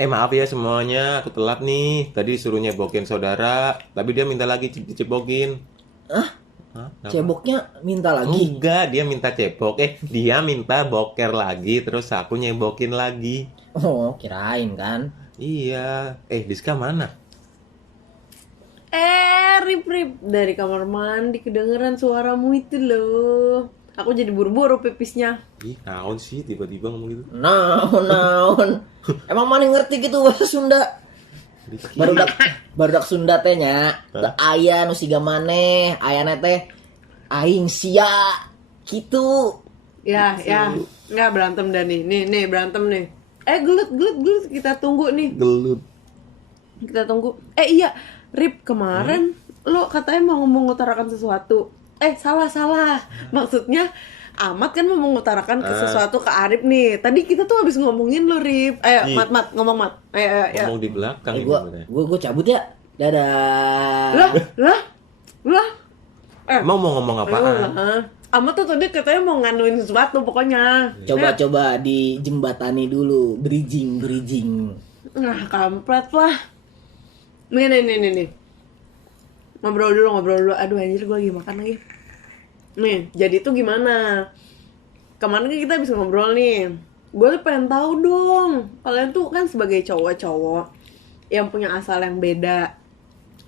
Maaf ya semuanya, aku telat nih. Tadi disuruh nyebokin saudara, tapi dia minta lagi dicebokin. Ah, Hah? Kenapa? ceboknya minta lagi. Enggak, dia minta cebok. Dia minta boker lagi, terus aku nyebokin lagi. Oh, kirain kan. Iya. Diska mana? Rip dari kamar mandi kedengeran suaramu itu loh. Aku jadi buru-buru pipisnya. Ih, naon sih tiba-tiba ngomong gitu. Naon. Emang mana ngerti gitu bahasa Sunda? Rizky. Barudak Sunda teh nya. Hah? Aya nu siga maneh, ayana teh aing sia. Gitu. Ya. Nggak berantem dah nih. Nih berantem nih. Gelut kita tunggu nih. Gelut. Kita tunggu. Iya, Rip kemarin lo katanya mau mengutarakan sesuatu. Salah. Maksudnya Ahmad kan mau mengutarakan ke sesuatu ke Arif nih. Tadi kita tuh habis ngomongin lo, Rip. Iya. Mat, ngomong Mat. Ya. Ngomong di belakang ini Gua sebenarnya. gua cabut ya. Dadah. Lah. Emang mau ngomong apaan? Ahmad tuh tadi katanya mau nganuin sesuatu pokoknya. Coba dijembatani dulu, bridging. Nah, kampret lah. Nih. Ngobrol dulu. Aduh anjir, gue lagi makan lagi. Nih, jadi tuh gimana? Kemarin kan kita habis ngobrol nih. Gue pengen tahu dong. Kalian tuh kan sebagai cowok-cowok yang punya asal yang beda.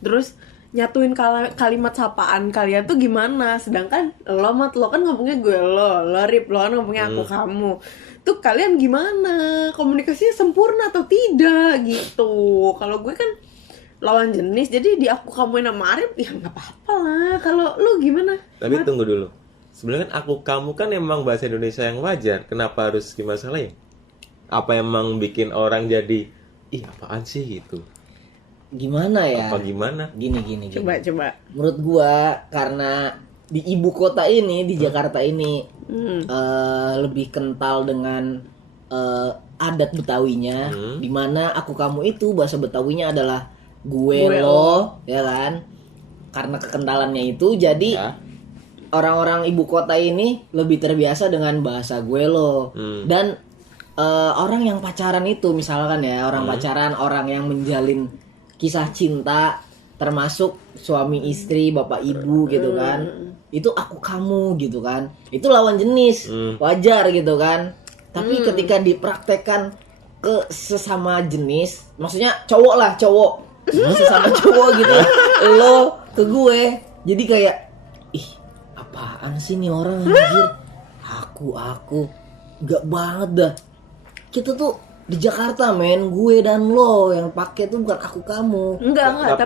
Terus nyatuin kalimat sapaan kalian tuh gimana? Sedangkan lo kan ngomongnya gue lo Rip, lo kan ngomongnya aku kamu. Tuh kalian gimana? Komunikasinya sempurna atau tidak gitu? Kalau gue kan lawan jenis, jadi di aku kamuin sama Arif ya nggak apa-apa lah. Kalau lu gimana? Tapi tunggu dulu. Sebenarnya kan aku kamu kan emang bahasa Indonesia yang wajar. Kenapa harus dimasalahin? Apa emang bikin orang jadi apaan sih gitu? Gimana ya? Apa gimana? Gini. Coba. Menurut gua karena di ibu kota ini, di Jakarta ini lebih kental dengan adat Betawinya, dimana aku kamu itu bahasa Betawinya adalah gue lo, ya kan? Karena kekentalannya itu, jadi Ya. orang-orang ibu kota ini lebih terbiasa dengan bahasa gue lo. Dan orang yang pacaran itu, misalkan ya, orang pacaran, orang yang menjalin kisah cinta, termasuk suami istri, bapak ibu gitu kan, itu aku kamu gitu kan, itu lawan jenis, wajar gitu kan. Tapi ketika dipraktekkan ke sesama jenis, maksudnya cowok sesama cowok gitu, lo ke gue, jadi kayak apaan sih nih orang anjir, aku nggak banget dah. Kita tuh di Jakarta men, gue dan lo yang pakai tuh bukan aku kamu. Enggak,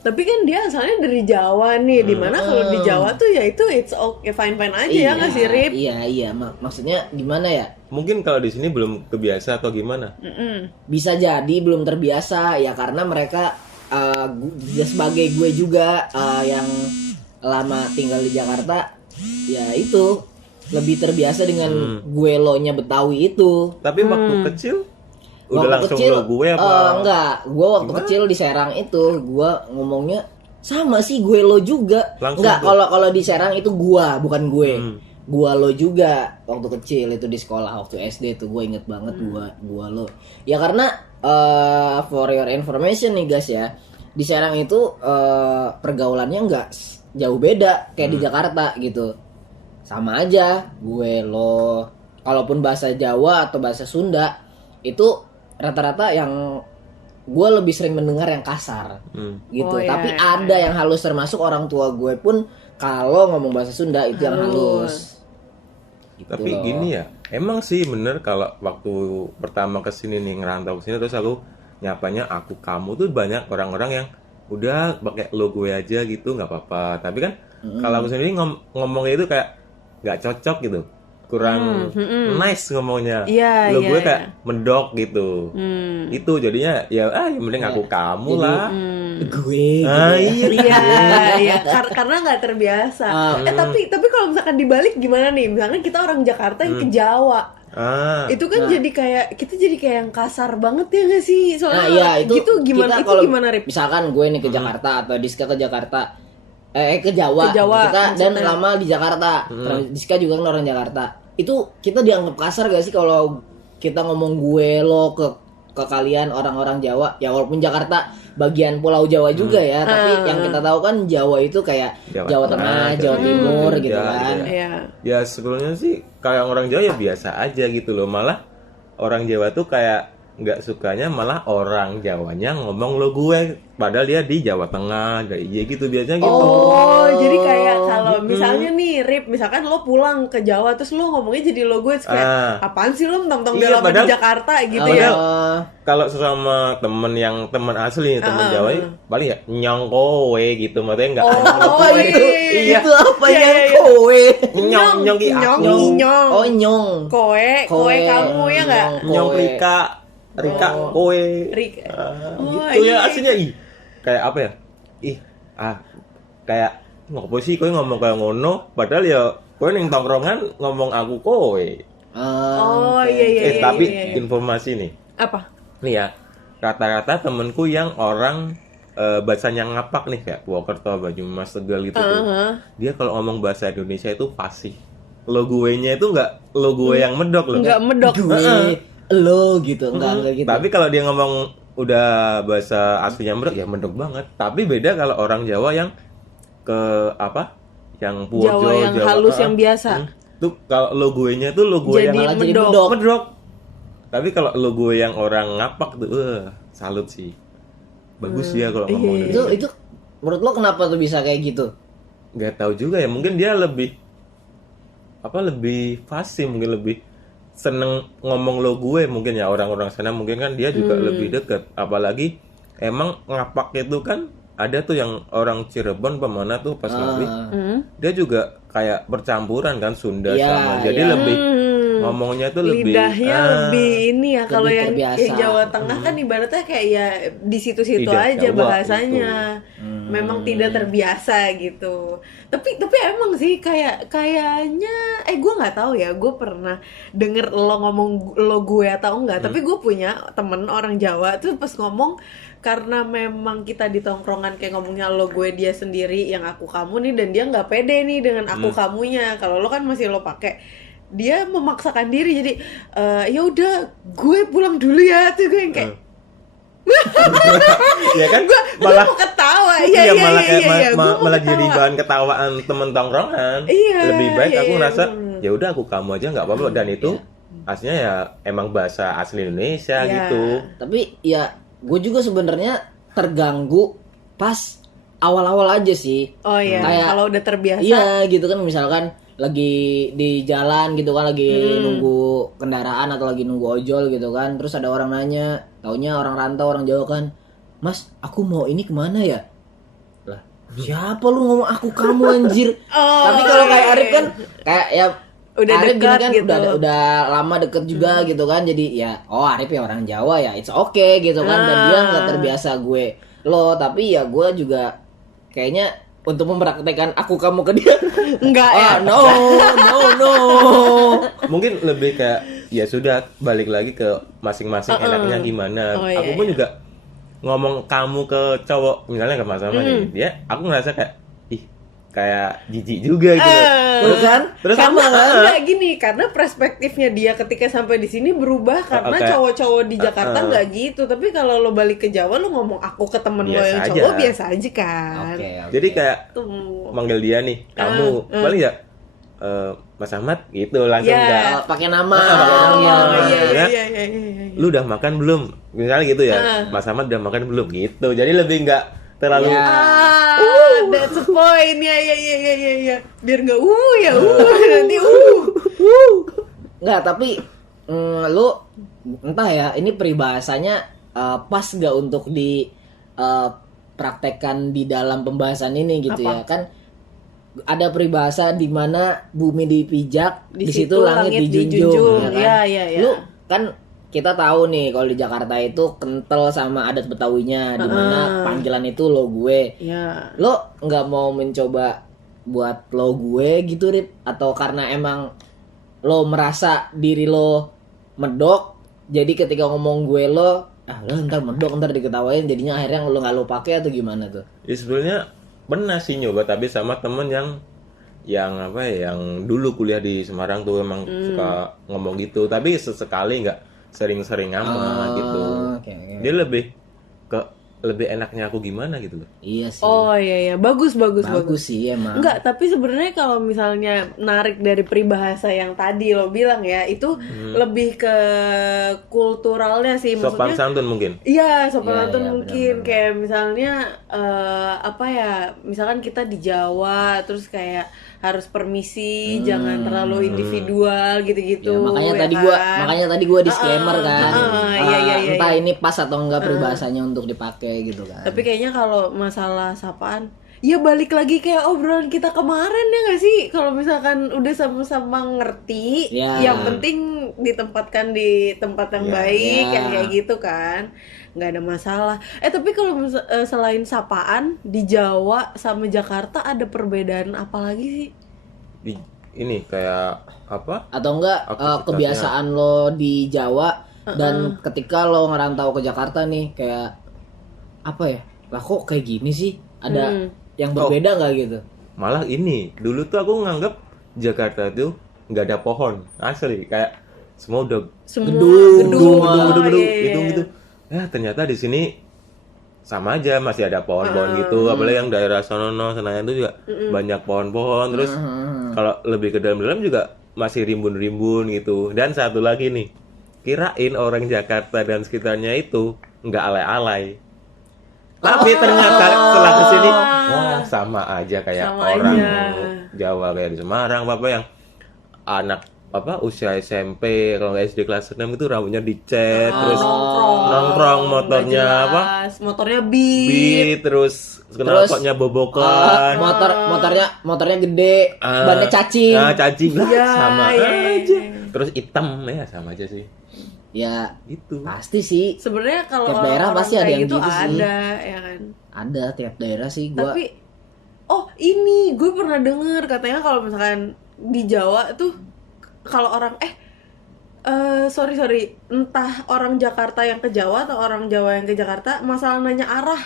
tapi kan dia asalnya dari Jawa nih, dimana kalau di Jawa tuh ya itu it's okay, fine aja ya nggak sih Rip? Iya, maksudnya gimana ya? Mungkin kalau di sini belum kebiasa atau gimana? Bisa jadi belum terbiasa ya, karena mereka sebagai gue juga yang lama tinggal di Jakarta, ya itu lebih terbiasa dengan gue lo nya Betawi itu. Tapi waktu kecil udah Waktu langsung kecil, lo gue apa? enggak, gue waktu kecil di Serang itu gue ngomongnya sama sih gue lo juga. Langsung Enggak, tuh. kalau di Serang itu gua, bukan gue. Gua lo juga waktu kecil itu di sekolah, waktu SD tuh gue inget banget gua lo. Ya karena for your information nih guys ya, di Serang itu pergaulannya enggak jauh beda kayak di Jakarta gitu. Sama aja gue lo. Kalaupun bahasa Jawa atau bahasa Sunda itu rata-rata yang gue lebih sering mendengar yang kasar gitu. Oh, iya, Tapi iya, ada yang halus, termasuk orang tua gue pun kalau ngomong bahasa Sunda itu yang halus. Gitu Tapi loh. gini ya, emang sih bener kalau waktu pertama kesini nih, ngerantau kesini terus aku nyapanya aku kamu tuh banyak orang-orang yang udah pakai lo gue aja gitu nggak apa-apa. Tapi kan kalau aku sendiri ngomongnya itu kayak nggak cocok gitu, kurang nice ngomongnya. Iya, lo iya, gue iya. kayak mendok gitu. Itu jadinya ya yang penting aku kamu Jadi, lah. gue Iya, karena nggak terbiasa. Tapi kalau misalkan dibalik gimana nih? Misalkan kita orang Jakarta yang ke Jawa, itu kan kita jadi kayak yang kasar banget ya nggak sih? Soalnya Nah iya itu gitu gimana? kita Itu kalau gimana Rip? misalkan gue nih ke Jakarta atau Diska ke Jakarta, ke Jawa, Ke Jawa, kita dan maksudnya. lama di Jakarta, Diska juga kan orang Jakarta, itu kita dianggap kasar gak sih kalau kita ngomong gue lo ke ke kalian orang-orang Jawa ya, walaupun Jakarta bagian Pulau Jawa juga ya, tapi yang kita tahu kan Jawa itu kayak Jawa Tengah, Jawa Timur gitu ya, kan. gitu Iya. Ya sebenarnya sih kayak orang Jawa ya biasa aja gitu loh. Malah orang Jawa tuh kayak nggak sukanya malah orang Jawanya ngomong lo gue, padahal dia di Jawa Tengah, kayak iya gitu biasanya gitu. Oh, jadi kayak kalau misalnya nih, Rip, misalkan lo pulang ke Jawa terus lo ngomongnya jadi lo gue, terus kayak apaan sih lo mentang-mentang Iya, udah lama di padahal- Jakarta gitu Oh, ya? Kalau sesama temen yang temen asli, temen Jawa paling ya nyong kowe gitu, maksudnya nggak ada lo Oh, gue. iya. Itu apa Iya, yang iya, iya. kowe? Nyong nyong ki aku. Inyong. Oh, nyong. Kowe kamu ya nggak? Nyong Kowe. Rika kowe. Rika. Gitu ya aslinya kayak apa ya? Kayak ngopo sih kowe ngomong kayak ngono, padahal ya kowe ning tongkrongan ngomong aku kowe. Oh, iya, iya, iya. Tapi iya. informasi nih. Apa? Nih ya, rata-rata temenku yang orang bahasanya ngapak nih kayak Purwokerto, Banyumas, Tegal gitu tuh. Dia kalau ngomong bahasa Indonesia itu fasih. Lo gue-nya itu nggak lo gue yang medok loh. Nggak medok. Gue lo gitu, enggak gitu. Tapi kalau dia ngomong udah bahasa aslinya medok ya medok banget. Tapi beda kalau orang Jawa yang ke apa? Yang Purworejo, Jawa yang halus yang biasa. Tuh kalau lo gue-nya tuh lo gue Jadi yang malah jadi medok. medok. medok. Tapi kalau lo gue yang orang ngapak tuh, salut sih. Bagus dia kalau ngomong Indonesia. Itu menurut lo kenapa tuh bisa kayak gitu? Nggak tahu juga ya, mungkin dia lebih fasih, mungkin lebih seneng ngomong lo gue mungkin ya, orang-orang sana mungkin kan dia juga lebih deket, apalagi emang ngapak itu kan ada tuh yang orang Cirebon pemana tuh pas lagi dia juga kayak bercampuran kan Sunda Iya, sama, jadi iya. lebih ngomongnya tuh lebih Lidahnya lebih ini ya, kalau lebih yang terbiasa. Jawa Tengah kan ibaratnya kayak ya di situ-situ Tidak aja Jawa bahasanya. Memang tidak terbiasa gitu. Tapi emang sih kayaknya gue nggak tahu ya, gue pernah denger lo ngomong lo gue atau enggak, tapi gue punya temen orang Jawa tuh pas ngomong, karena memang kita di tongkrongan kayak ngomongnya lo gue dia sendiri, yang aku kamu nih, dan dia nggak pede nih dengan aku kamunya. Kalau lo kan masih lo pakai, dia memaksakan diri jadi ya udah gue pulang dulu ya, tuh gue yang kayak ya kan gue malah mau ketawa. iya, malah kayak iya, gua mau malah jadi ketawa. bahan ketawaan temen tongkrongan. Iya, Lebih baik iya, aku iya, ngerasa bener. ya udah aku kamu aja nggak apa-apa, dan itu aslinya ya emang bahasa asli Indonesia Iya. gitu. Tapi ya gue juga sebenarnya terganggu pas awal-awal aja sih. Oh iya, Kayak- kalau udah terbiasa. Iya gitu kan, misalkan lagi di jalan gitu kan, lagi nunggu kendaraan atau lagi nunggu ojol gitu kan, terus ada orang nanya, taunya orang rantau, orang Jawa kan, Mas, aku mau ini kemana ya? Lah, siapa lu ngomong aku kamu anjir? Oh, Tapi kalau kayak iya, Arif iya. kan kayak ya Udah Arif gini dekat kan gitu. udah lama deket juga gitu kan, jadi ya oh Arif ya orang Jawa ya, it's okay gitu kan, dan dia nggak terbiasa gue lo, tapi ya gue juga kayaknya untuk mempraktekkan aku kamu ke dia Enggak ya. no. Mungkin lebih kayak ya sudah, balik lagi ke masing-masing enaknya gimana. Oh, iya, Aku pun juga ngomong kamu ke cowok misalnya ke Mas Sama nih, dia aku ngerasa kayak kayak jijik juga gitu. Terus kan? Terus Karena sama enggak gini, karena perspektifnya dia ketika sampai di sini berubah, karena Oke. cowok-cowok di Jakarta nggak gitu. Tapi kalau lo balik ke Jawa, lo ngomong aku ke temen lo Biasa yang aja. cowok biasa aja kan. Oke. Jadi kayak Tuh. manggil dia nih, kamu paling ya Mas Ahmad gitu langsung Iya. enggak. Pakai nama. pakai nama. Oh, iya, Ya. iya, iya, iya. Lu udah makan belum? Misalnya gitu ya. Mas Ahmad udah makan belum gitu. Jadi lebih enggak terlalu Ya. That's the point. Ya. Biar nggak ya nanti Nggak, tapi lu entah ya, ini peribahasanya pas nggak untuk di praktekkan di dalam pembahasan ini gitu ya kan. Ada peribahasa di mana bumi dipijak, di situ langit dijunjung, ya kan? Iya. Lu kan kita tahu nih kalau di Jakarta itu kental sama adat Betawinya, di mana panggilan itu lo gue. Ya. Lo nggak mau mencoba buat lo gue gitu, Rip? Atau karena emang lo merasa diri lo medok, jadi ketika ngomong gue lo ntar medok, ntar diketawain, jadinya akhirnya lo nggak lo pakai, atau gimana tuh? ya sebenarnya pernah sih nyoba, tapi sama temen yang apa ya, yang dulu kuliah di Semarang tuh emang suka ngomong gitu, tapi sesekali sering-sering sama gitu. Oke. Dia lebih enaknya aku gimana gitu loh. Iya sih. Oh iya, bagus. Bagus sih emang. Enggak, tapi sebenarnya kalau misalnya narik dari peribahasa yang tadi lo bilang ya, itu lebih ke kulturalnya sih, Sopan maksudnya. santun mungkin. Iya, sopan Iya, santun iya, mungkin benar-benar. kayak misalnya apa ya, misalkan kita di Jawa terus kayak harus permisi, jangan terlalu individual gitu-gitu. Ya, makanya ya tadi gua disclaimer kan. iya. Entah ini pas atau enggak peribahasanya untuk dipakai gitu kan. Tapi kayaknya kalau masalah sapaan, ya balik lagi kayak obrolan kita kemarin ya nggak sih? Kalau misalkan udah sama-sama ngerti, Ya. yang penting ditempatkan di tempat yang baik, yang kayak gitu kan, nggak ada masalah. Tapi kalau selain sapaan di Jawa sama Jakarta ada perbedaan apa lagi sih? Ini kayak apa? Atau enggak Aktivitasnya. kebiasaan lo di Jawa dan ketika lo ngerantau ke Jakarta nih kayak apa ya? Lah kok kayak gini sih? Ada yang berbeda nggak gitu? Malah ini dulu tuh aku nganggap Jakarta tuh nggak ada pohon asli, kayak semua udah Semua Gedung, gedung iya. gitu. Ya ternyata di sini sama aja, masih ada pohon-pohon gitu. Apalagi yang daerah sono Senayan itu juga banyak pohon-pohon. Terus kalau lebih ke dalam-dalam juga masih rimbun-rimbun gitu. Dan satu lagi nih, kirain orang Jakarta dan sekitarnya itu nggak alay-alay. Tapi ternyata setelah kesini, wah sama aja kayak Sama orang aja. Jawa kayak di Semarang, apa yang anak apa usia SMP kalau nggak SD kelas 6 itu rambutnya dicet, terus nongkrong motornya Nggak apa jelas. Motornya beat. beat, terus knalpotnya bobokan, motornya gede, bannya cacing. cacing lah Iya, sama iya, aja. iya. Terus hitam ya sama aja sih. Ya Gitu. pasti sih Sebenarnya kalau Tiap daerah orang-orang pasti ada kayak yang gitu gitu sih. ada ya kan. ada tiap daerah sih gua. Tapi ini gue pernah denger katanya kalau misalkan di Jawa tuh kalau orang sorry entah orang Jakarta yang ke Jawa atau orang Jawa yang ke Jakarta masalah nanya arah.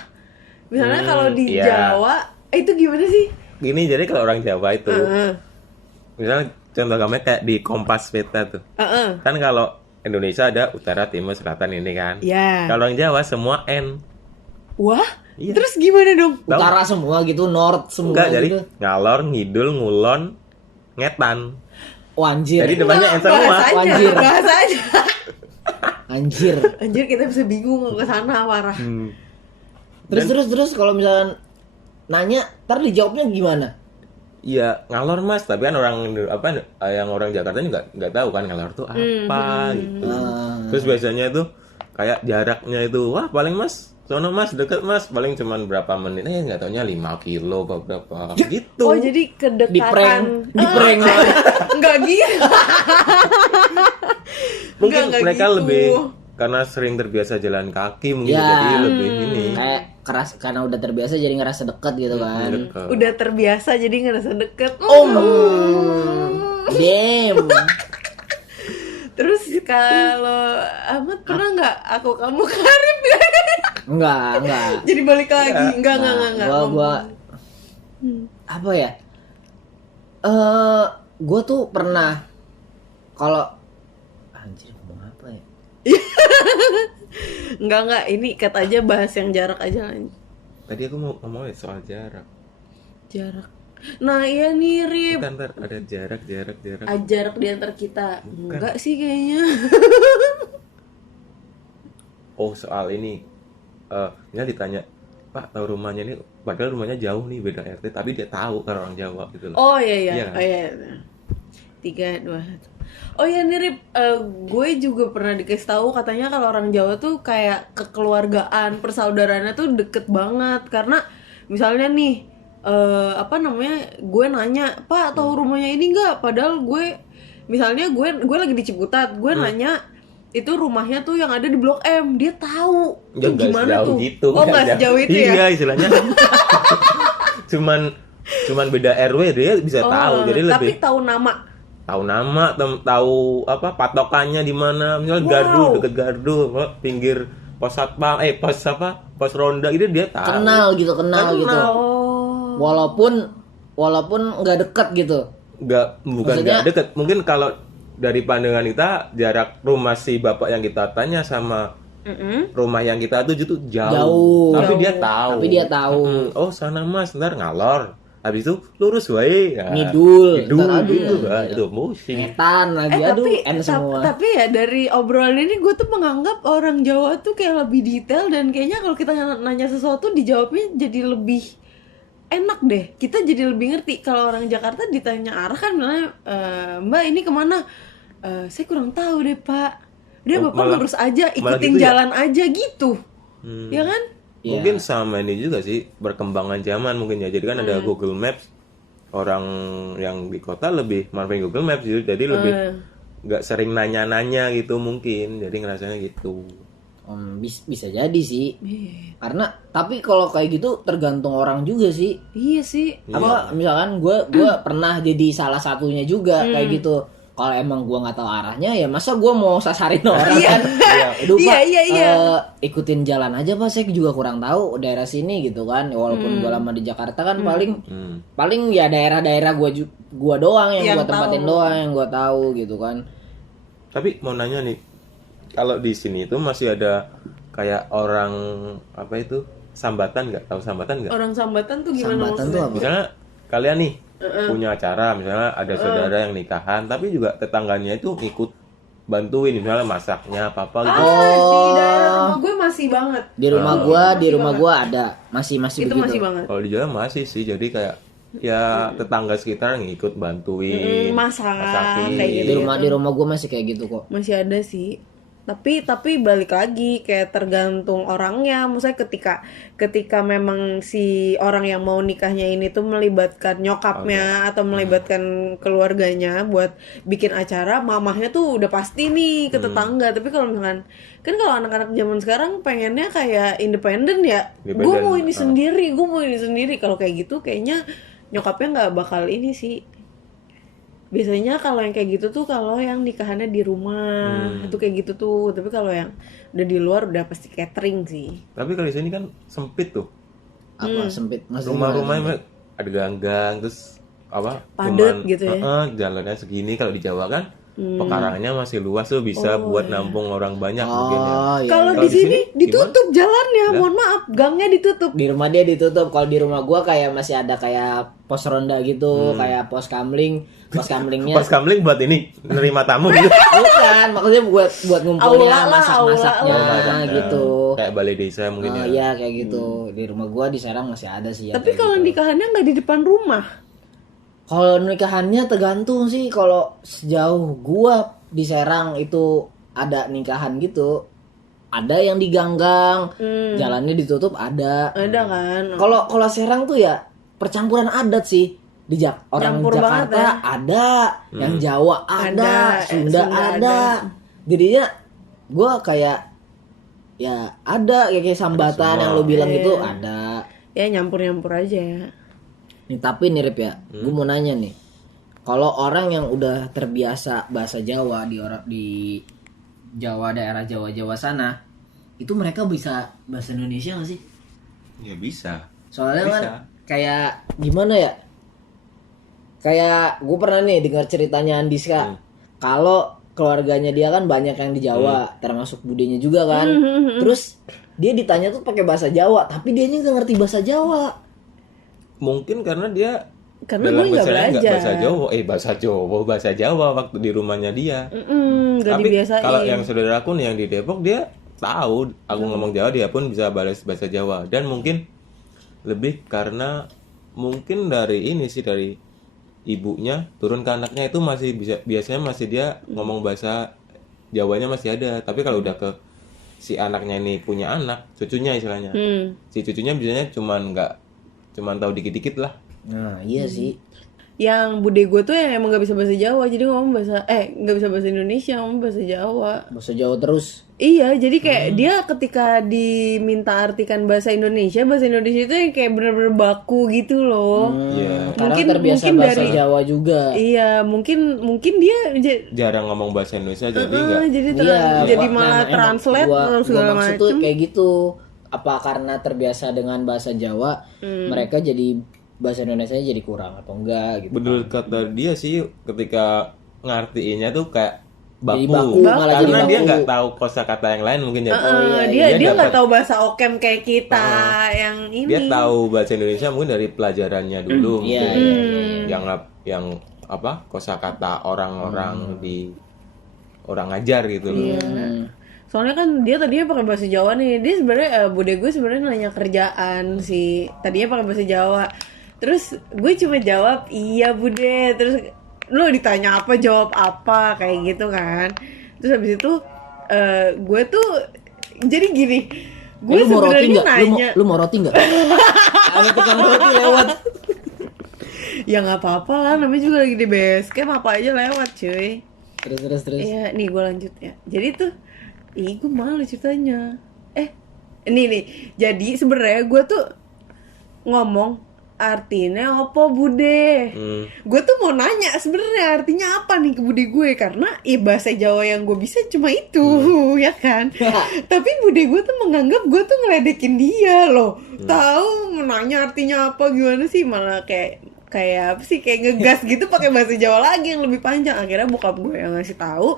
Misalnya kalau di iya. Jawa itu gimana sih? Gini, jadi kalau orang Jawa itu misalnya contoh gambarnya kayak di Kompas Peta tuh. Kan kalau Indonesia ada utara, timur, selatan ini kan. Ya. Kalau orang Jawa semua N. Wah, Iya. terus gimana dong? Utara semua gitu, north semua Enggak, jadi gitu. ngalor, ngidul, ngulon, ngetan. Oh, anjir. Jadi depannya N semua. Bahasanya, Anjir. bahasanya. Anjir. Anjir, kita bisa bingung ke sana parah. Terus kalau misalkan nanya, ntar dijawabnya gimana? Iya, ngalor Mas, tapi kan orang apa yang orang Jakarta juga nggak tahu kan ngalor tuh apa gitu. Terus biasanya tuh kayak jaraknya itu, wah paling Mas, sono Mas, deket Mas, paling cuman berapa menit, nggak taunya 5 kilo apa berapa gitu. Oh, jadi kedekatan. Di prank. Enggak gitu. Mungkin nggak mereka gitu. lebih karena sering terbiasa jalan kaki, mungkin Ya. jadi lebih ini. Kayak keras karena udah terbiasa jadi ngerasa deket gitu kan. Deket. Udah terbiasa jadi ngerasa deket. Damn. Terus kalau Ahmad pernah nggak aku kamu karib? Enggak. Jadi balik lagi. Enggak. Gua apa ya? Gua tuh pernah kalau anjir ngomong apa ya? Enggak, ini kat aja bahas yang jarak aja lah. Tadi aku mau ngomongin soal jarak. Jarak. Nah, iya nih Rip. Bukan, ntar ada jarak. Jarak di antar kita. Enggak sih kayaknya. Oh, soal ini. Misalnya ditanya, Pak, tahu rumahnya ini, padahal rumahnya jauh nih, beda RT, tapi dia tahu kan orang Jawa gitu loh. Oh iya. Iya. Oh iya. 3, 2, 1. Oh iya nih Rip, gue juga pernah dikasih tahu katanya kalau orang Jawa tuh kayak kekeluargaan, persaudaraannya tuh deket banget. Karena misalnya nih gue nanya, Pak tahu rumahnya ini nggak? Padahal misalnya gue lagi di Ciputat, gue nanya itu rumahnya tuh yang ada di Blok M, dia tahu. Ya, Tuh nggak gimana sejauh tuh? gitu, Oh nggak sejauh itu ya? Iya, istilahnya cuman beda RW dia bisa tahu, jadi tapi lebih tahu nama. tahu apa patokannya di mana, misalnya gardu, deket gardu, apa, pinggir pos satpam, pos ronda, itu dia tahu. Kenal gitu. Oh. Walaupun nggak deket gitu. Bukan Maksudnya- nggak deket, mungkin kalau dari pandangan kita jarak rumah si bapak yang kita tanya sama rumah yang kita tuju tuh jauh. Jauh. Tapi Jauh. dia tahu. Tapi dia tahu. Oh sana mas, ntar ngalor. Habis itu lurus wae. Ya. Ngidul. Ngidul Ntar aduh, gitu kan. gitu. Itu musik. Etan lagi aduh tapi semua. tapi ya dari obrolan ini gue tuh menganggap orang Jawa tuh kayak lebih detail, dan kayaknya kalau kita nanya sesuatu dijawabnya jadi lebih enak deh. Kita jadi lebih ngerti. Kalau orang Jakarta ditanya arah kan bilangnya, Mbak ini kemana? Saya kurang tahu deh Pak. Dia Oh, bapak malah- lurus aja, malah ikutin gitu ya? jalan aja gitu, ya kan? Iya. Mungkin sama ini juga sih perkembangan zaman mungkin ya. Jadi kan ada Google Maps. Orang yang di kota lebih manfaatin Google Maps gitu. Jadi lebih nggak sering nanya-nanya gitu mungkin. Jadi ngerasanya gitu. Bisa jadi sih. Karena tapi kalau kayak gitu tergantung orang juga sih. Iya sih. Apa misalkan gue pernah jadi salah satunya juga kayak gitu. Kalau emang gue nggak tahu arahnya ya masa gue mau sasarin orang kan? Aduh, Pak, Iya. ikutin jalan aja Pak, saya juga kurang tahu daerah sini gitu kan. Walaupun gue lama di Jakarta kan paling ya daerah-daerah gue doang yang gue tempatin tahu. doang yang gue tahu gitu kan. Tapi mau nanya nih, kalau di sini itu masih ada kayak orang apa itu sambatan nggak? Tahu sambatan nggak? Orang sambatan tuh gimana Sambatan maksudnya? tuh apa? Misalnya kalian nih punya acara, misalnya ada saudara yang nikahan, tapi juga tetangganya itu ikut bantuin, misalnya masaknya apa gitu. Di daerah rumah gue masih banget. Di rumah gua ada masih Itu begitu. masih banget. Kalau di Jawa masih sih, jadi kayak ya tetangga sekitar yang ikut bantuin, masakin. kayak gitu. Di rumah gua masih kayak gitu kok. Masih ada sih. Tapi balik lagi kayak tergantung orangnya. Maksudnya ketika memang si orang yang mau nikahnya ini tuh melibatkan nyokapnya atau melibatkan keluarganya buat bikin acara, mamahnya tuh udah pasti nih ke tetangga. Tapi kalau misalkan kan kalau anak-anak zaman sekarang pengennya kayak independen ya. Gue mau ini sendiri, gue mau ini sendiri. Kalau kayak gitu kayaknya nyokapnya nggak bakal ini sih. Biasanya kalau yang kayak gitu tuh kalau yang nikahannya di rumah itu kayak gitu tuh. Tapi kalau yang udah di luar udah pasti catering sih. Tapi kalau di sini kan sempit tuh, Apa sempit maksudnya? rumah-rumahnya ada ganggang, terus apa? Padet gitu ya? Jalannya segini. Kalau di Jawa kan pekarangannya masih luas tuh, bisa buat nampung orang banyak mungkin ya. Oh iya. Kalau Kalau di di sini sini ditutup jalannya, mohon maaf, gangnya ditutup. Di rumah dia ditutup. Kalau di rumah gua kayak masih ada kayak pos ronda gitu, kayak pos kamling. Pos kamlingnya Pas kamling buat ini nerima tamu gitu. bukan, maksudnya buat ngumpulnya Aula lah, masak-masaknya aula nah, gitu. Kayak balai desa mungkin Oh ya. iya kayak gitu. Di rumah gua di Serang masih ada sih ya. Tapi kayak kalau gitu. nikahannya nggak di depan rumah. Kalau nikahannya tergantung sih. Kalau sejauh gua di Serang itu ada nikahan gitu, ada yang di ganggang, jalannya ditutup ada. Ada kan? Kalau Serang tuh ya percampuran adat sih. Orang Campur Jakarta banget ya. ada, yang Jawa ada, Sunda Sunda ada. Jadinya gua kayak ya ada kayak sambatan yang lu bilang itu ada. Ya nyampur-nyampur aja ya. Nih tapi nih Rip ya, gue mau nanya nih. Kalau orang yang udah terbiasa bahasa Jawa di Jawa, daerah Jawa sana, itu mereka bisa bahasa Indonesia gak sih? Ya bisa. Soalnya Bisa. kan kayak gimana ya? Kayak gue pernah nih dengar ceritanya Andiska. Kalau keluarganya dia kan banyak yang di Jawa, termasuk budenya juga kan. Terus dia ditanya tuh pakai bahasa Jawa, tapi dia nggak ngerti bahasa Jawa. Mungkin karena dia Karena dalam gue nggak bahasanya nggak belajar. bahasa Jawa waktu di rumahnya dia. Nggak Tapi dibiasain. kalau yang saudaraku nih yang di Depok, dia tahu aku ngomong Jawa, dia pun bisa balas bahasa Jawa. Dan mungkin lebih karena mungkin dari ini sih, dari ibunya turun ke anaknya itu masih bisa, biasanya masih dia ngomong bahasa Jawanya masih ada. Tapi kalau udah ke si anaknya ini punya anak, cucunya istilahnya, si cucunya biasanya cuman tahu dikit-dikit lah. Nah iya sih. Yang bude gue tuh yang emang nggak bisa bahasa Jawa, jadi ngomong nggak bisa bahasa Indonesia, ngomong bahasa Jawa. Bahasa Jawa terus. Iya, jadi kayak dia ketika diminta artikan bahasa Indonesia itu yang kayak bener-bener baku gitu loh. Iya. Karena Mungkin- terbiasa mungkin bahasa dari- Jawa juga. Iya, mungkin dia Jarang ngomong bahasa Indonesia, jadi nggak. jadi Iya, malah emang translate gua atau segala maksud tuh macem. kayak gitu. Apa karena terbiasa dengan bahasa Jawa, mereka jadi bahasa Indonesia jadi kurang atau enggak gitu. Bener kata dia sih, ketika ngartiinnya tuh kayak Jadi baku, baku, malah jadi karena dia baku. nggak tahu kosakata yang lain mungkin ya. Dia Dia nggak dapat- tahu bahasa Okem kayak kita yang ini. Dia tahu bahasa Indonesia mungkin dari pelajarannya dulu Iya, mungkin iya, yang apa kosakata orang-orang di orang ngajar gitu loh. Iya. Soalnya kan dia tadinya pakai bahasa Jawa nih. Dia sebenarnya bude gue sebenarnya nanya kerjaan sih. Tadinya pakai bahasa Jawa. Terus gue cuma jawab iya bude. Terus lo ditanya apa jawab apa kayak gitu kan. Terus habis itu gue tuh jadi gini. Gue Lu mau roti sebenarnya nggak? nanya. Lu mau roti nggak? Ada tukang roti lewat. Ya nggak apa-apa lah. Namanya juga lagi di base camp apa aja lewat cuy. Terus. Iya, nih gue lanjut ya. Jadi tuh, gue malu ceritanya. Ini nih. Jadi sebenarnya gue tuh ngomong artinya apa bude. Gue tuh mau nanya sebenarnya artinya apa nih ke bude gue karena bahasa Jawa yang gue bisa cuma itu, ya kan. Tapi bude gue tuh menganggap gue tuh ngeledekin dia loh. Tahu nanya artinya apa gimana sih malah kayak apa sih kayak ngegas gitu pakai bahasa Jawa lagi yang lebih panjang. Akhirnya bokap gue yang ngasih tahu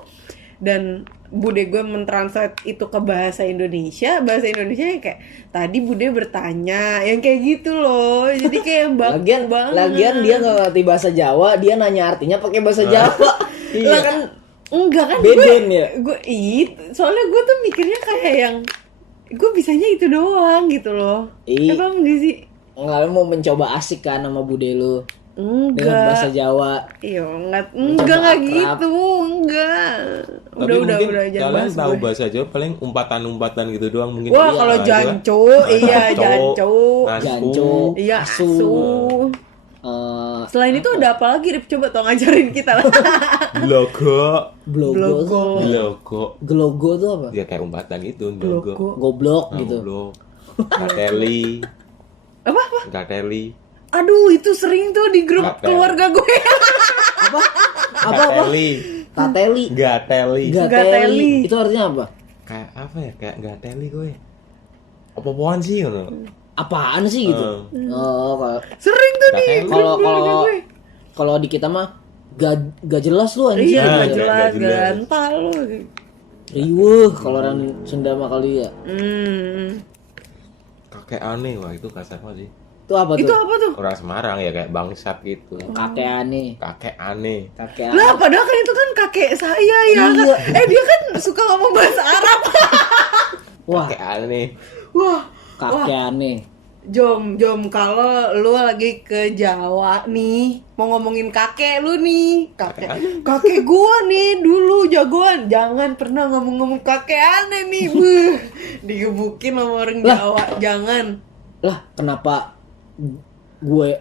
dan bude gue mentranslate itu ke bahasa Indonesia yang kayak tadi bude bertanya yang kayak gitu loh. Jadi kayak yang baku banget. Lagian dia nggak ngerti bahasa Jawa, dia nanya artinya pakai bahasa Jawa. Lah kan enggak kan Beden ya? soalnya gue tuh mikirnya kayak yang gue bisanya itu doang gitu loh. Emang enggak sih? Enggak, lu mau mencoba asik kan sama bude lu dengan bahasa Enggak. Jawa. Iya, enggak akrab. gitu, enggak. Tapi mungkin Udah jangan kalian bahas tahu gue. bahasa Jawa paling umpatan-umpatan gitu doang mungkin. Wah, Iya, kalau gitu kan. jancu, iya jancu. Jancu. Iya, Asu. asu. Eh, Selain itu ada apa lagi, Rip? Coba tolong ngajarin kita lah. Logo. blogo. Logo. Gelogo tuh apa? Ya kayak umpatan gitu, logo. Goblok gitu. Goblok. Gateli. Apa? Gateli. Aduh, itu sering tuh di grup Gatel. keluarga gue. Apa? Gateli. Tateli. Gateli. Gateli. Itu artinya apa? Kayak apa ya? Kayak gateli gue. Apa-apaan sih ngono? Apaan sih gitu? Oh, Sering tuh di Gateli. grup kalau keluarga gue. kalau di kita mah gak jelas lu anjing. Iya, Nah, nggak nggak jelas, jelas. gantal lu. Riweuh kalau orang Sunda mah kali ya. Kakek aneh, wah itu kasar banget sih. Itu apa Itu tuh? apa tuh? Orang Semarang ya kayak bangsat gitu. Kakek aneh. Kakek aneh. Kakek Lah, aneh. padahal kan itu kan kakek saya ya. Iya. Dia kan suka ngomong bahasa Arab. Wah, Kakek aneh. Wah, kakek aneh. Jom, kalau lu lagi ke Jawa nih, mau ngomongin kakek lu nih, kakek gua nih dulu jagoan, jangan pernah ngomong-ngomong kakek aneh nih, digebukin sama orang Lah. Jawa, jangan. Lah, kenapa gue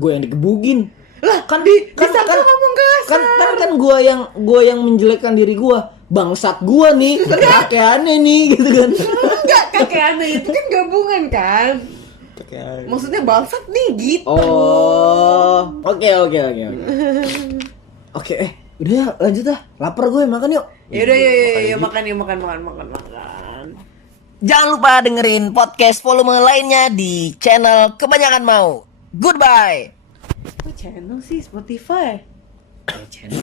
yang digebugin? Lah, Kan disangka ngomong kasar. kan gue yang menjelekkan diri gue. Bangsat gue nih, kakek aneh nih gitu kan. Enggak, kakek aneh itu kan gabungan kan. Kakek aneh. Maksudnya bangsat nih gitu. Oh, oke. Oke, udah ya, lanjut dah. Lapar gue, makan yuk. Yaudah, ya makan. Jangan lupa dengerin podcast volume lainnya di channel Kebanyakan Mau. Goodbye. Kok channel sih Spotify? Channel